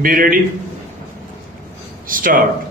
Be ready. Start.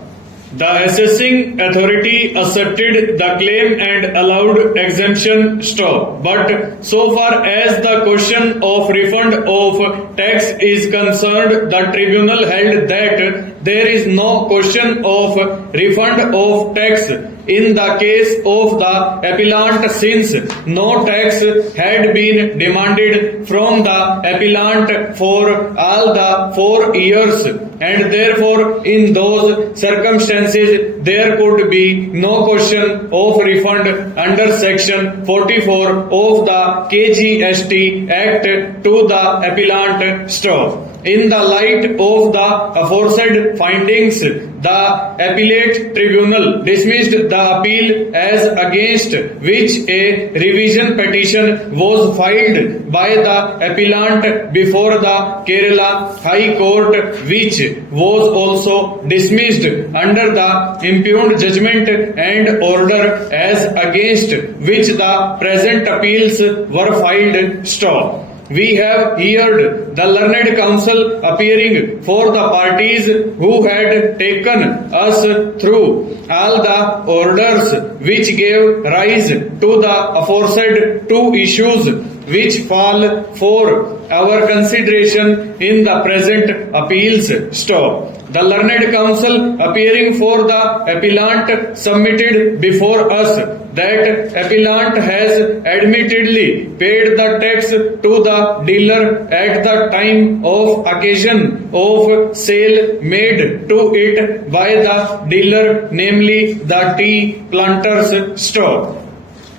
The assessing authority asserted the claim and allowed exemption stop. But so far as the question of refund of tax is concerned, the tribunal held that there is no question of refund of tax in the case of the appellant, since no tax had been demanded from the appellant for all the 4 years, and therefore in those circumstances there could be no question of refund under section 44 of the KGST Act to the appellant. Stop. In the light of the aforesaid findings, the appellate tribunal dismissed the appeal as against which a revision petition was filed by the appellant before the Kerala High Court, which was also dismissed under the impugned judgment and order as against which the present appeals were filed. Stop. We have heard the learned counsel appearing for the parties who had taken us through all the orders which gave rise to the aforesaid 2 issues which fall for our consideration in the present appeals. Stop. The learned counsel appearing for the appellant submitted before us that appellant has admittedly paid the tax to the dealer at the time of occasion of sale made to it by the dealer, namely the tea planters. Stop.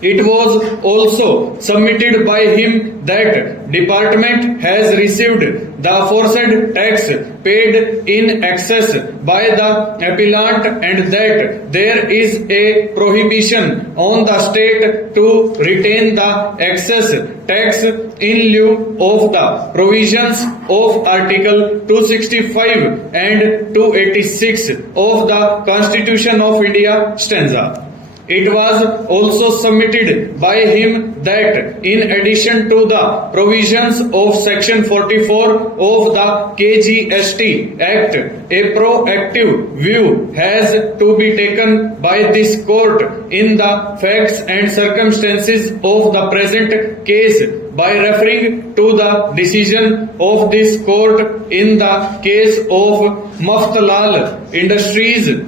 It was also submitted by him that department has received the aforesaid tax paid in excess by the appellant, and that there is a prohibition on the state to retain the excess tax in lieu of the provisions of Article 265 and 286 of the Constitution of India, stanza. It was also submitted by him that in addition to the provisions of section 44 of the KGST Act, a proactive view has to be taken by this court in the facts and circumstances of the present case by referring to the decision of this court in the case of Maftalal Industries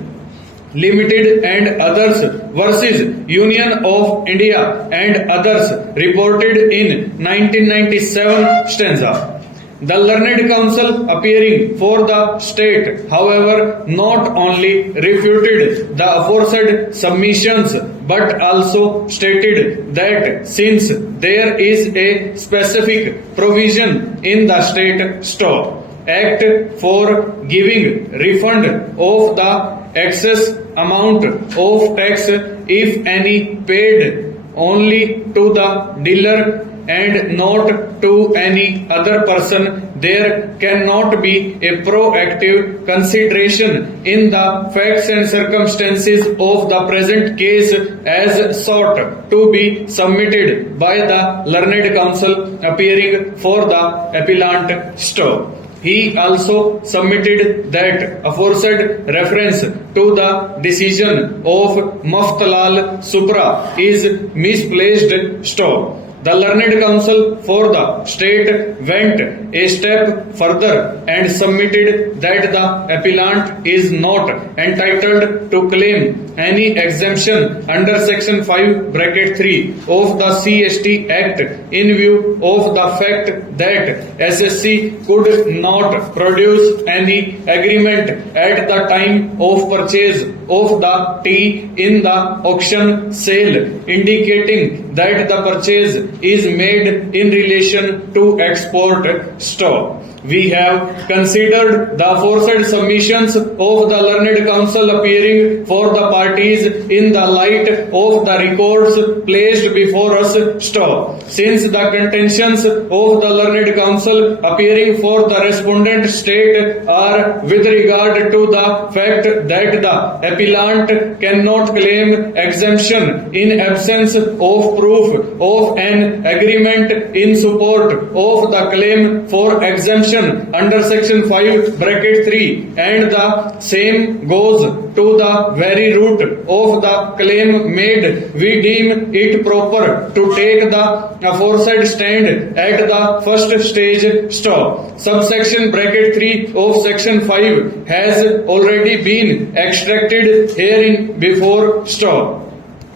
Limited and others versus Union of India and others, reported in 1997, stanza. The learned counsel appearing for the state, however, not only refuted the aforesaid submissions but also stated that since there is a specific provision in the State Stop Act for giving refund of the excess amount of tax, if any, paid only to the dealer and not to any other person, there cannot be a proactive consideration in the facts and circumstances of the present case as sought to be submitted by the learned counsel appearing for the appellant. Stop. He also submitted that aforesaid reference to the decision of Maftalal Supra is misplaced. Stop. The learned counsel for the state went a step further and submitted that the appellant is not entitled to claim any exemption under section 5(3) of the CST Act in view of the fact that SSC could not produce any agreement at the time of purchase of the tea in the auction sale indicating that the purchase is made in relation to export. Stop. We have considered the aforesaid submissions of the learned counsel appearing for the parties in the light of the records placed before us. Stop. Since the contentions of the learned counsel appearing for the respondent state are with regard to the fact that the appellant cannot claim exemption in absence of proof of an agreement in support of the claim for exemption exemption under section 5 bracket 3, and the same goes to the very root of the claim made, we deem it proper to take the aforesaid stand at the first stage. Stop. Subsection bracket 3 of section 5 has already been extracted herein before. Stop.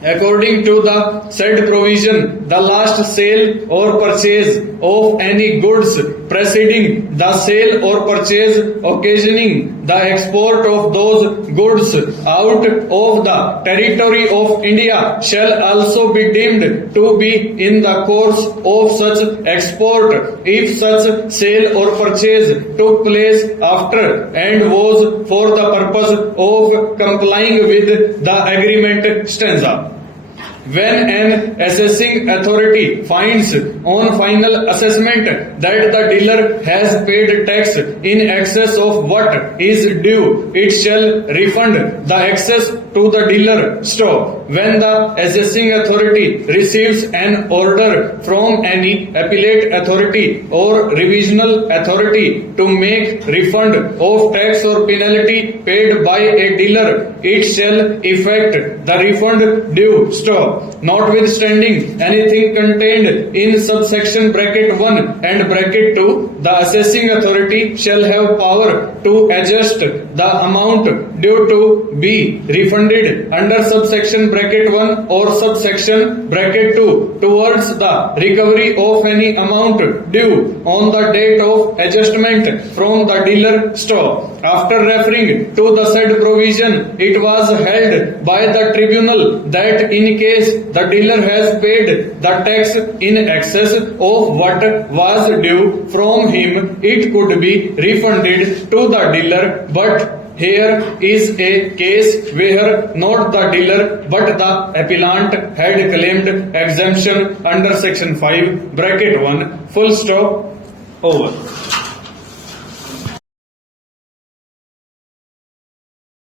According to the said provision, the last sale or purchase of any goods preceding the sale or purchase occasioning the export of those goods out of the territory of India shall also be deemed to be in the course of such export if such sale or purchase took place after and was for the purpose of complying with the agreement. Stanza. When an assessing authority finds on final assessment that the dealer has paid tax in excess of what is due, it shall refund the excess to the dealer. Stop. When the assessing authority receives an order from any appellate authority or revisional authority to make refund of tax or penalty paid by a dealer, it shall effect the refund due. Stop. Notwithstanding anything contained in subsection bracket 1 and bracket 2, the assessing authority shall have power to adjust the amount due to be refunded under subsection bracket 1 or subsection bracket 2 towards the recovery of any amount due on the date of adjustment from the dealer. Stop. After referring to the said provision, it was held by the tribunal that in case the dealer has paid the tax in excess of what was due from him, it could be refunded to the dealer. But here is a case where not the dealer but the appellant had claimed exemption under section 5 bracket 1. Full stop. Over.